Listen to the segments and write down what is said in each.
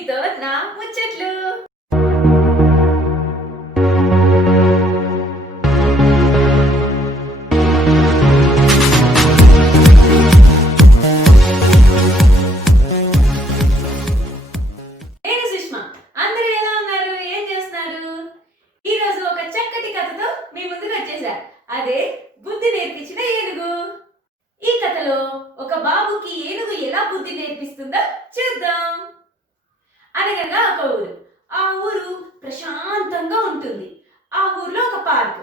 మీతో నా ముచ్చట్లు సుష్మా ఎలా ఉన్నారు? ఏం చేస్తున్నారు? ఈ రోజు ఒక కథతో మీ అదే బుద్ధి నేర్పించిన ఏనుగు. ఈ కథలో ఒక బాబుకి ఏనుగు ఎలా బుద్ధి నేర్పిస్తుందో చూద్దాం. అనగనగా ఒక ఊరు. ఆ ఊరు ప్రశాంతంగా ఉంటుంది. ఆ ఊర్లో ఒక పార్క్.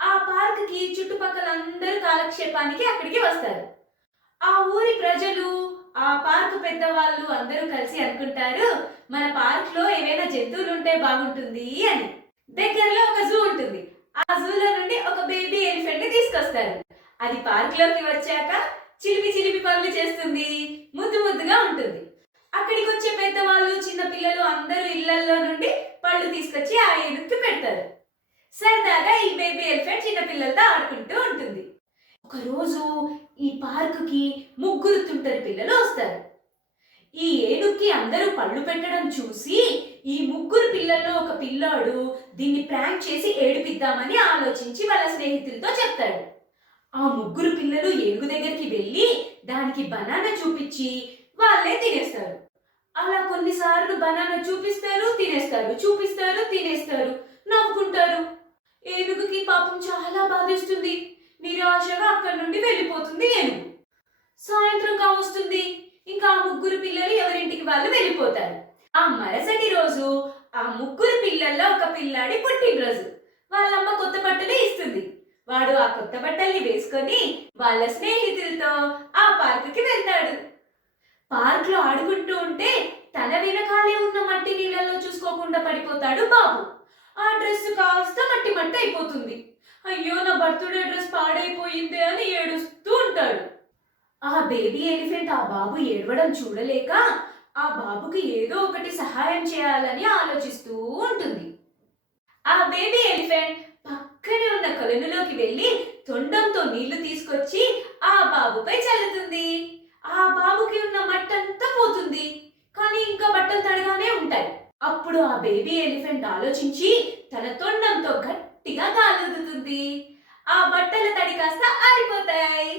ఆ పార్క్కి చుట్టుపక్కల అందరూ కాలక్షేపానికి అక్కడికి వస్తారు. ఆ ఊరి ప్రజలు ఆ పార్క్ పెద్దవాళ్ళు అందరూ కలిసి అనుకుంటారు మన పార్క్లో ఏమైనా జంతువులు ఉంటే బాగుంటుంది అని. దగ్గరలో ఒక జూ ఉంటుంది. ఆ జూలో నుండి ఒక బేబీ ఎలిఫెంట్ని తీసుకొస్తారు. అది పార్క్లోకి వచ్చాక చిలిపి చిలిపి పనులు చేస్తుంది. ముద్దు ముద్దుగా ఉంటుంది అక్కడికి వచ్చే పెద్దవాళ్ళు చిన్న పిల్లలు అందరూ ఇళ్ళలో నుండి పళ్ళు తీసుకొచ్చి ఆ ఏనుగుకి పెడతారు సరదాగా ఈ బేబీ ఎలిఫెంట్ చిన్న పిల్లలతో ఆడుకుంటూ ఉంటుంది. ఒకరోజు ఈ పార్కుకి ముగ్గురు తుంటరి పిల్లలు వస్తారు. ఈ ఏనుగుకి అందరూ పళ్ళు పెట్టడం చూసి ఈ ముగ్గురు పిల్లల్లో ఒక పిల్లాడు దీన్ని ప్రాంక్ చేసి ఏడిపిద్దామని ఆలోచించి వాళ్ళ స్నేహితులతో చెప్తాడు. ఆ ముగ్గురు పిల్లలు ఏనుగు దగ్గరికి వెళ్ళి దానికి బనానా చూపించి వాళ్ళే తినేస్తారు. అలా కొన్నిసార్లు బనానా చూపిస్తారు తినేస్తారు చూపిస్తారు తినేస్తారు నవ్వుకుంటారు. ఏనుగుకి పాపం చాలా బాధిస్తుంది. నిరాశగా అక్కడి నుండి వెళ్ళిపోతుంది ఏనుగు. సాయంత్రం కావస్తుంది. ఇంకా ఆ ముగ్గురు పిల్లలు ఎవరింటికి వాళ్ళు వెళ్ళిపోతారు. ఆ మరుసటి రోజు ఆ ముగ్గురు పిల్లల్లో ఒక పిల్లాడి పుట్టినరోజు. వాళ్ళమ్మ కొత్త బట్టలు ఇస్తుంది. వాడు ఆ కొత్త బట్టల్ని వేసుకొని వాళ్ళ స్నేహితులతో ఆ పార్కుకి వెళ్తాడు. పార్క్లో ఆడుకుంటూ ఉంటే తన వెనకాలే ఉన్న మట్టి నీళ్ళలో చూసుకోకుండా పడిపోతాడు బాబు. ఆ డ్రెస్ కాస్త అయిపోతుంది. అయ్యో నా బర్త్డే డ్రెస్ పాడైపోయిందే అని ఏడుస్తూ ఉంటాడు. ఆ బేబీ ఎలిఫెంట్ ఆ బాబు ఏడవడం చూడలేక ఆ బాబుకి ఏదో ఒకటి సహాయం చేయాలని ఆలోచిస్తూ ఉంటుంది. ఆ బేబీ ఎలిఫెంట్ పక్కనే ఉన్న కొలనులోకి వెళ్ళి తొండంతో నీళ్ళు తీసుకొచ్చి ఆ బాబుపై చల్లుతుంది. ఆ బాబుకి ఉన్న మట్టంతా పోతుంది. కానీ ఇంకా బట్టలు తడగానే ఉంటాయి. అప్పుడు ఆ బేబీ ఎలిఫెంట్ ఆలోచించి తన తొండంతో గట్టి గట్టిగా గాలుదుతుంది ఆ బట్టల తడి కాస్త ఆరిపోతాయి.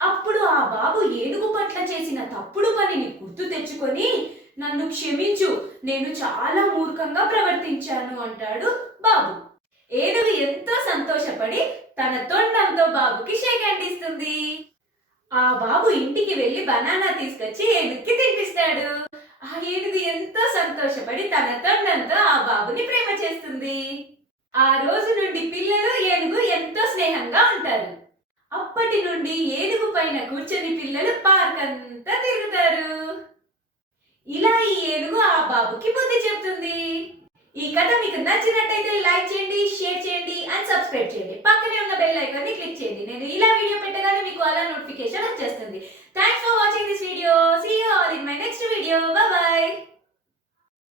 అప్పుడు ఆ బాబు ఏనుగు పట్ల చేసిన తప్పుడు పనిని గుర్తు తెచ్చుకొని నన్ను క్షమించు నేను చాలా మూర్ఖంగా ప్రవర్తించాను అంటాడు బాబు. ఏనుగు ఎంతో సంతోషపడి తన తొండంతో బాబుకి షేక్ హ్యాండ్ ఇస్తుంది. ఆ బాబు ఇంటికి వెళ్ళి బనానా తీసుకొచ్చి ఏనుగుకి తినిపిస్తాడు. ఆ ఏనుగు ఎంతో సంతోషపడి తన తొండంతో ఆ బాబుని ప్రేమ చేస్తుంది. ఆ రోజు నుండి పిల్లలు ఏనుగు ఎంతో స్నేహంగా ఉంటారు. అప్పటి నుండి ఏనుగు పైన కూర్చొని పిల్లలు పార్క్ అంతా తిరుగుతారు. ఇలా ఈ ఏనుగు ఆ బాబుకి బుద్ధి చెప్తుంది. ఈ కథ మీకు నచ్చినట్టయితే లైక్ చేయండి షేర్ చేయండి అండ్ సబ్స్క్రైబ్ చేయండి. పక్కనే ఉన్న బెల్ ఐకాన్ని క్లిక్ చేయండి. నేను ఇలా వీడియో పెట్టగానే మీకు అలా నోటిఫికేషన్ వచ్చేస్తుంది.